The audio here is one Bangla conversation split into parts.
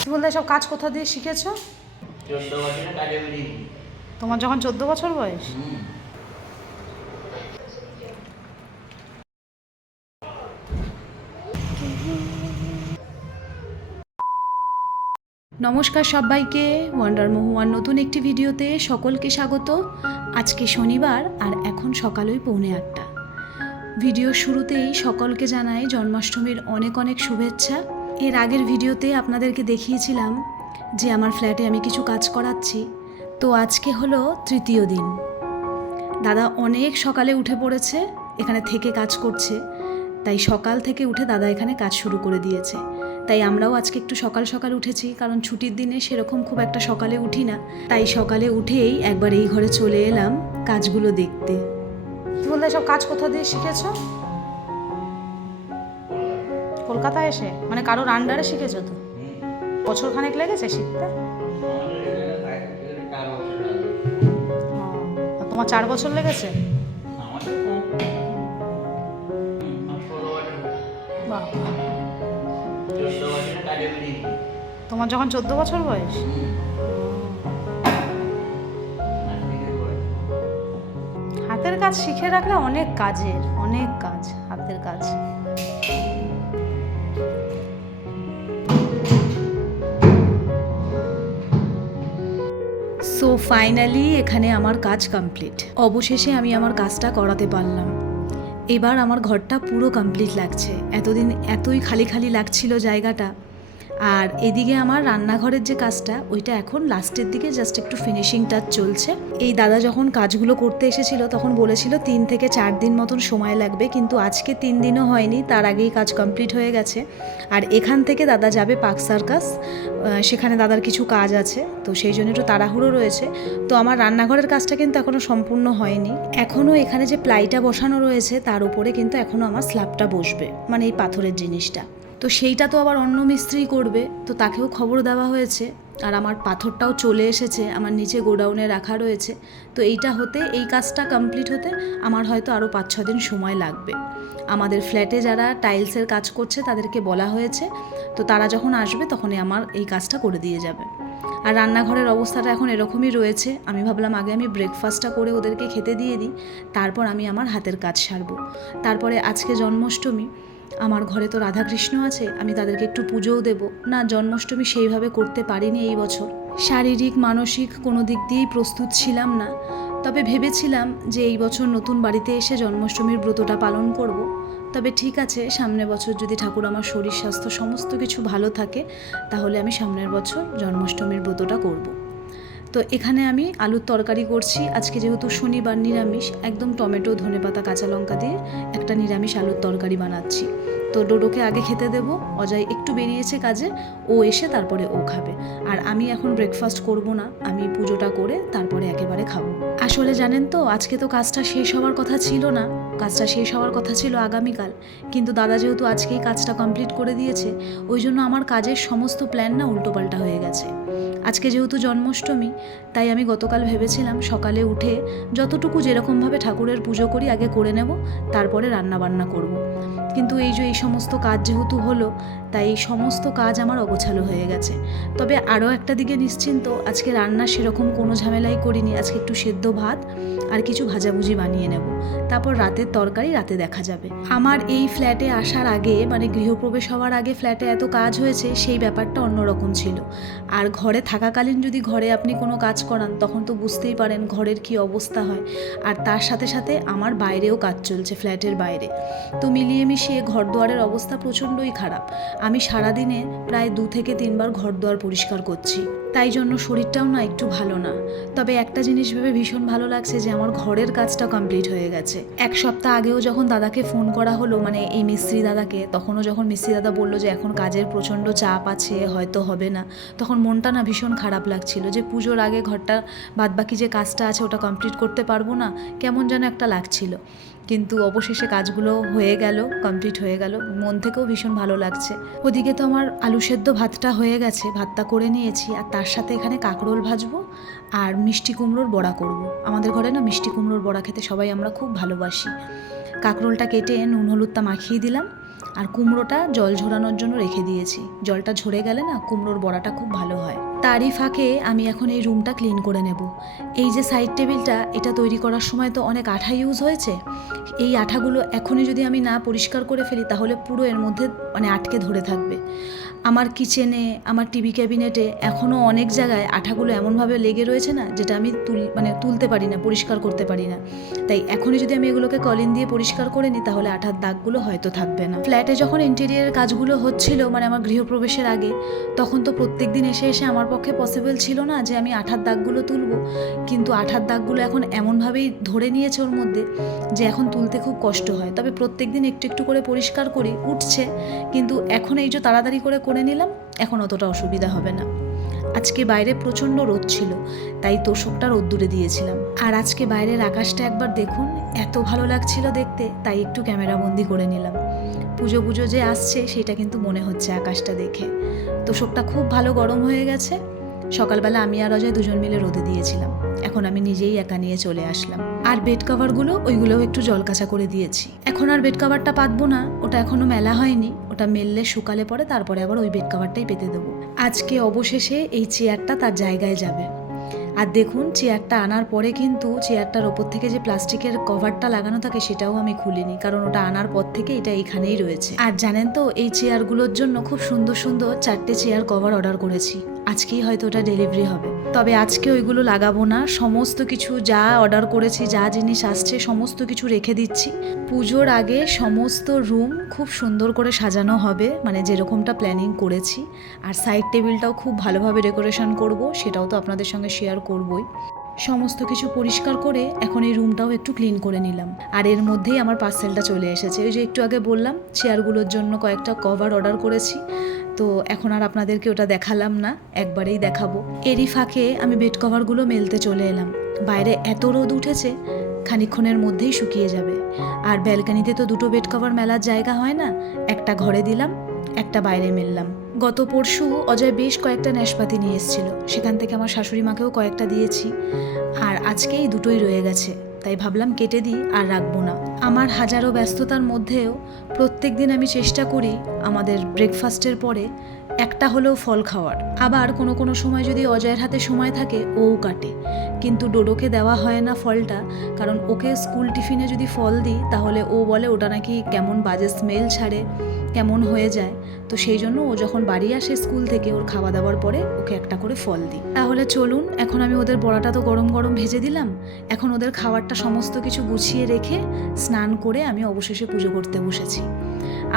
কি বলতে সব কাজ কোথা দিয়ে শিখেছো? 14 বছরের কাজে বেরিয়ে। তোমার যখন 14 বছর বয়স? নমস্কার সবাইকে, ওয়ান্ডার মহুয়ার নতুন একটি ভিডিওতে সকলকে স্বাগত। আজকে শনিবার আর এখন সকাল 7:45। ভিডিওর শুরুতেই সকলকে জানাই জন্মাষ্টমীর অনেক অনেক শুভেচ্ছা। এর আগের ভিডিওতে আপনাদেরকে দেখিয়েছিলাম যে আমার ফ্ল্যাটে আমি কিছু কাজ করাচ্ছি। তো আজকে হলো তৃতীয় দিন। দাদা অনেক সকালে উঠে পড়েছে, এখানে থেকে কাজ করছে। তাই সকাল থেকে উঠে দাদা এখানে কাজ শুরু করে দিয়েছে। তাই আমরাও আজকে একটু সকাল সকাল উঠেছি, কারণ ছুটির দিনে সেরকম খুব একটা সকালে উঠি না। তাই সকালে উঠেই একবার এই ঘরে চলে এলাম কাজগুলো দেখতে। কি বলতে সব কাজ কোথা দিয়ে শিখেছো? কলকাতায় এসে, মানে কারোর আন্ডারে শিখেছো? তো বছর খানেক লেগেছে শিখতে? আর তোমার 4 বছর লেগেছে? বাহ, তোমার যখন 14 বছর বয়স? হাতের কাজ শিখে রাখলে অনেক কাজের, অনেক কাজ, হাতের কাজ। সো ফাইনালি এখানে আমার কাজ কমপ্লিট। অবশেষে আমি আমার কাজটা করাতে পারলাম। এবার আমার ঘরটা পুরো কমপ্লিট লাগছে। এতদিন এতই খালি খালি লাগছিল জায়গাটা। আর এদিকে আমার রান্নাঘরের যে কাজটা, ওইটা এখন লাস্টের দিকে জাস্ট একটু ফিনিশিং টাচ চলছে। এই দাদা যখন কাজগুলো করতে এসেছিল তখন বলেছিল 3 থেকে 4 দিন মতন সময় লাগবে, কিন্তু আজকে 3 দিনও হয়নি, তার আগেই কাজ কমপ্লিট হয়ে গেছে। আর এখান থেকে দাদা যাবে পার্ক সার্কাস, সেখানে দাদার কিছু কাজ আছে, তো সেই জন্য একটু তাড়াহুড়ো রয়েছে। তো আমার রান্নাঘরের কাজটা কিন্তু এখনও সম্পূর্ণ হয়নি। এখনও এখানে যে প্লাইটা বসানো রয়েছে তার উপরে কিন্তু এখনও আমার স্ল্যাবটা বসবে, মানে এই পাথরের জিনিসটা। তো সেইটা তো আবার অন্য মিস্ত্রি করবে, তো তাকেও খবর দেওয়া হয়েছে। আর আমার পাথরটাও চলে এসেছে, আমার নিচে গোডাউনে রাখা রয়েছে। তো এইটা হতে, এই কাজটা কমপ্লিট হতে আমার হয়তো আরও 5-6 দিন সময় লাগবে। আমাদের ফ্ল্যাটে যারা টাইলসের কাজ করছে তাদেরকে বলা হয়েছে, তো তারা যখন আসবে তখনই আমার এই কাজটা করে দিয়ে যাবে। আর রান্নাঘরের অবস্থাটা এখন এরকমই রয়েছে। আমি ভাবলাম আগে আমি ব্রেকফাস্টটা করে ওদেরকে খেতে দিয়ে দিই, তারপর আমি আমার হাতের কাজ সারবো। তারপরে আজকে জন্মাষ্টমী, আমার ঘরে তো রাধাকৃষ্ণ আছে, আমি তাদেরকে একটু পুজোও দেবো। না, জন্মাষ্টমী সেইভাবে করতে পারিনি এই বছর। শারীরিক মানসিক কোনো দিক দিয়েই প্রস্তুত ছিলাম না। তবে ভেবেছিলাম যে এই বছর নতুন বাড়িতে এসে জন্মাষ্টমীর ব্রতটা পালন করব। তবে ঠিক আছে, সামনের বছর যদি ঠাকুর আমার শরীর স্বাস্থ্য সমস্ত কিছু ভালো থাকে, তাহলে আমি সামনের বছর জন্মাষ্টমীর ব্রতটা করব। তো এখানে আমি আলুর তরকারি করছি। আজকে যেহেতু শনিবার, নিরামিষ, একদম টমেটো, ধনেপাতা, কাঁচা লঙ্কা দিয়ে একটা নিরামিষ আলুর তরকারি বানাচ্ছি। তো ডোডোকে আগে খেতে দেবো, অজয় একটু বেরিয়েছে কাজে, ও এসে তারপরে ও খাবে। আর আমি এখন ব্রেকফাস্ট করব না, আমি পুজোটা করে তারপরে একেবারে খাবো। আসলে জানেন তো, আজকে তো কাজটা শেষ হওয়ার কথা ছিল না, কাজটা শেষ হওয়ার কথা ছিল আগামীকাল। কিন্তু দাদা যেহেতু আজকেই কাজটা কমপ্লিট করে দিয়েছে, ওই জন্য আমার কাজের সমস্ত প্ল্যান না উল্টোপাল্টা হয়ে গেছে। আজকে যেহেতু জন্মাষ্টমী, তাই আমি গতকাল ভেবেছিলাম সকালে উঠে যতটুকু যেরকমভাবে ঠাকুরের পুজো করি আগে করে নেব, তারপরে রান্নাবান্না করব। কিন্তু এই যে এই সমস্ত কাজ যেহেতু হলো, তাই এই সমস্ত কাজ আমার অগোছালো হয়ে গেছে। তবে আরও একটা দিকে নিশ্চিন্ত, আজকে রান্না সেরকম কোনো ঝামেলাই করিনি। আজকে একটু সেদ্ধ ভাত আর কিছু ভাজাভুজি বানিয়ে নেব, তারপর রাতের তরকারি রাতে দেখা যাবে। আমার এই ফ্ল্যাটে আসার আগে, মানে গৃহপ্রবেশ হওয়ার আগে ফ্ল্যাটে এত কাজ হয়েছে, সেই ব্যাপারটা অন্যরকম ছিল। আর ঘরে থাকাকালীন যদি ঘরে আপনি কোনো কাজ করান, তখন তো বুঝতেই পারেন ঘরের কি অবস্থা হয়। আর তার সাথে সাথে আমার বাইরেও কাজ চলছে, ফ্ল্যাটের বাইরে। তো মিলিয়ে মিশিয়ে ঘরদুয়ারের অবস্থা প্রচণ্ডই খারাপ। আমি সারাদিনে প্রায় 2 থেকে 3 বার ঘরদুয়ার পরিষ্কার করছি, তাই জন্য শরীরটাও না একটু ভালো না। তবে একটা জিনিস ভেবে ভীষণ ভালো লাগছে যে আমার ঘরের কাজটা কমপ্লিট হয়ে গেছে। 1 সপ্তাহ আগেও যখন দাদাকে ফোন করা হলো, মানে এই মিস্ত্রি দাদাকে, তখনও যখন মিস্ত্রি দাদা বললো যে এখন কাজের প্রচণ্ড চাপ আছে, হয়তো হবে না, তখন মনটা না ভীষণ খারাপ লাগছিল যে পুজোর আগে ঘরটা বাদবাকি যে কাজটা আছে ওটা কমপ্লিট করতে পারবো না, কেমন যেন একটা লাগছিল। কিন্তু অবশেষে কাজগুলো হয়ে গেল, কমপ্লিট হয়ে গেল, মন থেকেও ভীষণ ভালো লাগছে। ওদিকে তো আমার আলু সেদ্ধ ভাতটা হয়ে গেছে, ভাতটা করে নিয়েছি, আর তার সাথে এখানে কাঁকরোল ভাজবো আর মিষ্টি কুমড়োর বড়া করব। আমাদের ঘরে না মিষ্টি কুমড়োর বড়া খেতে সবাই আমরা খুব ভালোবাসি। কাঁকরোলটা কেটে নুন হলুদটা মাখিয়ে দিলাম, আর কুমড়োটা জল ঝরানোর জন্য রেখে দিয়েছি। জলটা ঝরে গেলে না কুমড়োর বড়াটা খুব ভালো হয়। তারই ফাঁকে আমি এখন এই রুমটা ক্লিন করে নেব। এই যে সাইড টেবিলটা, এটা তৈরি করার সময় তো অনেক আঠা ইউজ হয়েছে। এই আঠাগুলো এখনই যদি আমি না পরিষ্কার করে ফেলি তাহলে পুরো এর মধ্যে আটকে ধরে থাকবে। আমার কিচেনে, আমার টিভি ক্যাবিনেটে এখনও অনেক জায়গায় আঠাগুলো এমনভাবে লেগে রয়েছে না, যেটা আমি তুলতে পারি না, পরিষ্কার করতে পারি না। তাই এখনই যদি আমি এগুলোকে কলিন দিয়ে পরিষ্কার করে নিই তাহলে আঠার দাগগুলো হয়তো থাকবে না। ফ্ল্যাটে যখন ইন্টেরিয়ারের কাজগুলো হচ্ছিল, আমার গৃহপ্রবেশের আগে, তখন তো প্রত্যেক দিন এসে এসে আমার পক্ষে পসিবল ছিল না যে আমি আঠার দাগগুলো তুলব। কিন্তু আঠার দাগগুলো এখন এমনভাবেই ধরে নিয়েছে ওর মধ্যে যে এখন তুলতে খুব কষ্ট হয়। তবে প্রত্যেক দিন একটু একটু করে পরিষ্কার করি, উঠছে। কিন্তু এখন এই যে তাড়াতাড়ি করে নিলাম, এখন অতটা অসুবিধা হবে না। আজকে বাইরে প্রচণ্ড রোদ ছিল, তাই তোষকটা রোদ্দুরে দিয়েছিলাম। আর আজকে বাইরের আকাশটা একবার দেখুন, এত ভালো লাগছিল দেখতে, তাই একটু ক্যামেরাবন্দি করে নিলাম। পুজো পুজো যে আসছে সেটা কিন্তু মনে হচ্ছে আকাশটা দেখে। তোষকটা খুব ভালো গরম হয়ে গেছে। সকালবেলা আমি আর অজয় দুজন মিলে রোদে দিয়েছিলাম, এখন আমি নিজেই একা নিয়ে চলে আসলাম। আর বেড কভারগুলো ওইগুলোও একটু জল কাঁচা করে দিয়েছি। এখন আর বেড কভারটা পাতবো না, ওটা এখনো মেলা হয়নি। ওটা মেললে শুকালে পরে তারপরে আবার ওই বেড কভারটাই পেতে দেবো। আজকে অবশেষে এই চেয়ারটা তার জায়গায় যাবে। আর দেখুন, চেয়ারটা আনার পরে কিন্তু চেয়ারটার ওপর থেকে যে প্লাস্টিকের কভারটা লাগানো থাকে সেটাও আমি খুলিনি, কারণ ওটা আনার পর থেকে এটা এখানেই রয়েছে। আর জানেন তো, এই চেয়ারগুলোর জন্য খুব সুন্দর সুন্দর 4টে চেয়ার কভার অর্ডার করেছি। আজকেই হয়তো ওটা ডেলিভারি হবে। তবে আজকে ওইগুলো লাগাবো না, সমস্ত কিছু যা অর্ডার করেছি, যা জিনিস আসছে সমস্ত কিছু রেখে দিচ্ছি। পুজোর আগে সমস্ত রুম খুব সুন্দর করে সাজানো হবে, যেরকমটা প্ল্যানিং করেছি। আর সাইড টেবিলটাও খুব ভালোভাবে ডেকোরেশন করব, সেটাও তো আপনাদের সঙ্গে শেয়ার করবই। সমস্ত কিছু পরিষ্কার করে এখন এই রুমটাও একটু ক্লিন করে নিলাম। আর এর মধ্যেই আমার পার্সেলটা চলে এসেছে। ওই যে একটু আগে বললাম চেয়ারগুলোর জন্য কয়েকটা কভার অর্ডার করেছি, তো এখন আর আপনাদেরকে ওটা দেখালাম না, একবারেই দেখাবো। এরই ফাঁকে আমি বেড কভারগুলো মেলতে চলে এলাম। বাইরে এত রোদ উঠেছে, খানিকক্ষণের মধ্যেই শুকিয়ে যাবে। আর ব্যালকানিতে তো দুটো বেড কভার মেলার জায়গা হয় না, একটা ঘরে দিলাম, একটা বাইরে মেললাম। গত পরশু অজয় বেশ কয়েকটা ন্যাশপাতি নিয়ে এসেছিল, সেখান থেকে আমার শাশুড়ি মাকেও কয়েকটা দিয়েছি। আর আজকেই দুটোই রয়ে গেছে, তাই ভাবলাম কেটে দিই, আর রাখবো না। আমার হাজারো ব্যস্ততার মধ্যেও প্রত্যেক দিন আমি চেষ্টা করি আমাদের ব্রেকফাস্টের পরে একটা হলেও ফল খাওয়ার। আবার কোনো কোনো সময় যদি অজয়ের হাতে সময় থাকে ওও কাটে, কিন্তু ডোডোকে দেওয়া হয় না ফলটা, কারণ ওকে স্কুল টিফিনে যদি ফল দিই তাহলে ও বলে ওটা নাকি কেমন বাজে স্মেল ছাড়ে, কেমন হয়ে যায়। তো সেই জন্য ও যখন বাড়ি আসে স্কুল থেকে, ওর খাওয়া দাওয়ার পরে ওকে একটা করে ফল দিই। তাহলে চলুন, এখন আমি ওদের বড়াটা তো গরম গরম ভেজে দিলাম, এখন ওদের খাবারটা সমস্ত কিছু গুছিয়ে রেখে স্নান করে আমি অবশেষে পুজো করতে বসেছি।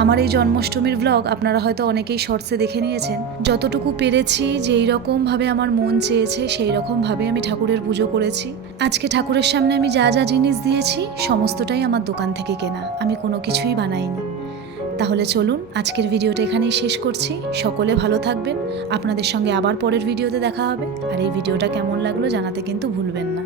আমার এই জন্মাষ্টমীর ব্লগ আপনারা হয়তো অনেকেই শর্টসে দেখে নিয়েছেন। যতটুকু পেরেছি, যেই রকমভাবে আমার মন চেয়েছে সেই রকমভাবে আমি ঠাকুরের পুজো করেছি। আজকে ঠাকুরের সামনে আমি যা যা জিনিস দিয়েছি সমস্তটাই আমার দোকান থেকে কেনা, আমি কোনো কিছুই বানাইনি। তাহলে চলুন, আজকের ভিডিওটা এখানেই শেষ করছি। সকলে ভালো থাকবেন, আপনাদের সঙ্গে আবার পরের ভিডিওতে দেখা হবে। আর এই ভিডিওটা কেমন লাগলো জানাতে কিন্তু ভুলবেন না।